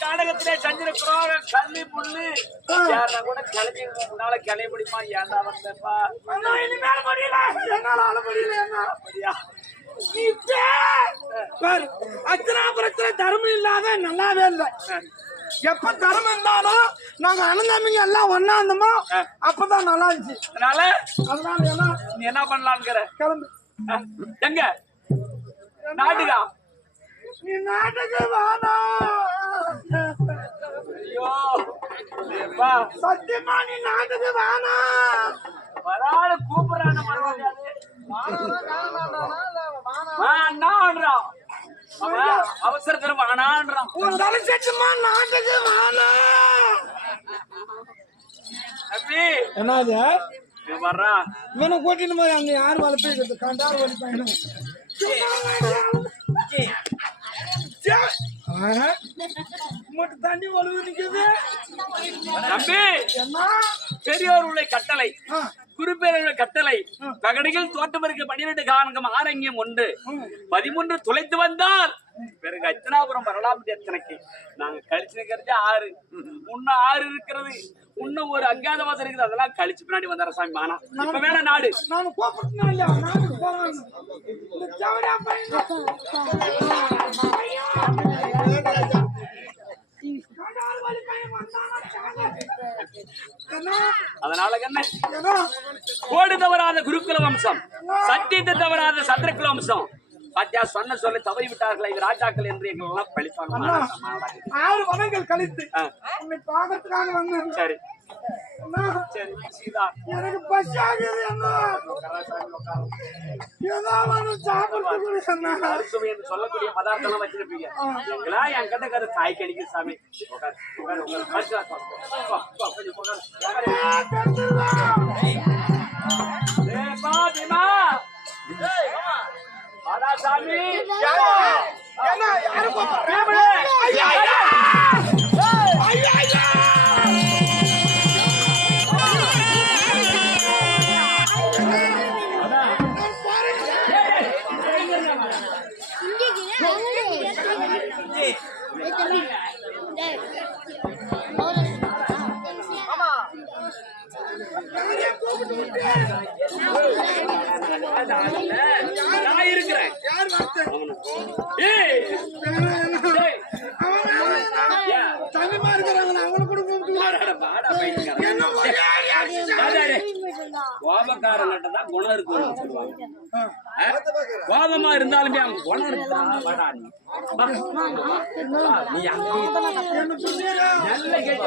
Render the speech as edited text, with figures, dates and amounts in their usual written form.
காடகத்திலே செஞ்சிருக்கிறோம் கல்லி புல்லு யாரா கூட கிளம்பி உன்னால கிளைய முடியுமா ஏன்டா வந்தப்பா இனிமேல் முடியல என்னால முடியல அச்சனாபுரத்துல தர்மம் இல்லாத நல்லாவே இல்லை எப்ப தர்மம் இருந்தாலும் நாங்க அண்ணன் எல்லாம் ஒன்னா இருந்தோமோ அப்பதான் நல்லா இருந்துச்சு அதனால நீ என்ன பண்ணலாம்ங்கிற கிளம்பு எங்க நாட்டுக்கா நீ நாட்டுக்கு வேணாம் ஐயோ சத்தியமா நீ நாட்டுக்கு வேணாம் வராத கூப்பிடுறான அவசரத்துல வானான்றான் சத்தியமா நாட்டுக்கு வேணாம் என்னது வர்றா இவனை கூட்டின்னு போய் அங்க யாரு வளர்ப்பேன் கண்டாரு வலிப்பாங்க மட்டும் தண்ணி வலுவு நிக்குது தம்பி பெரியோர் உள்ள கட்டளை குருப்பேரர்கள் கட்டளை பகடிகள் தோட்டமருக்கு 12 கானகம் ஆரங்கியம் உண்டு 13 துளைத்து வந்தால் பிறகு அச்சனாபுரம் வரலாம் எத்தனைக்கு நாங்க கழிச்சு நிக்கிறது 6 இன்னும் 6 இருக்கிறது இன்னும் ஒரு அஞ்ஞாதவாசம் இருக்குது அதெல்லாம் கழிச்சு பின்னாடி வந்தார சாமி மானா இப்ப வேணா நாடு நான் அதனால கோடு தவறாத குருகுல வம்சம் சத்தியத்தை தவறாத சந்திரகுல வம்சம் பாத்தியா சொன்ன சொல்ல தவறி விட்டார்கள் இது ராஜாக்கள் என்று எங்களெல்லாம் பழிப்பாங்க 6 வனங்கள் கழித்து உன்னை பார்க்கறதுக்காக வந்தேன் சரி சரி சீதா எனக்கு பசி ஆகுது சொல்லக்கூடிய பதார்த்தம் வச்சிருப்பீங்க எங்களா என் கிட்ட கரு தாய் கடிக்கு சாமி சாமி நான் இருக்கிறேன் தனிமா இருக்கிறாங்க அவங்களை கோபக்காரங்கிட்டதான் குணம் இருக்குன்னு சொல்லுவாங்க கோபமா இருந்தாலுமே அவங்க குணம் இருக்குதா நீ நல்ல கேட்டு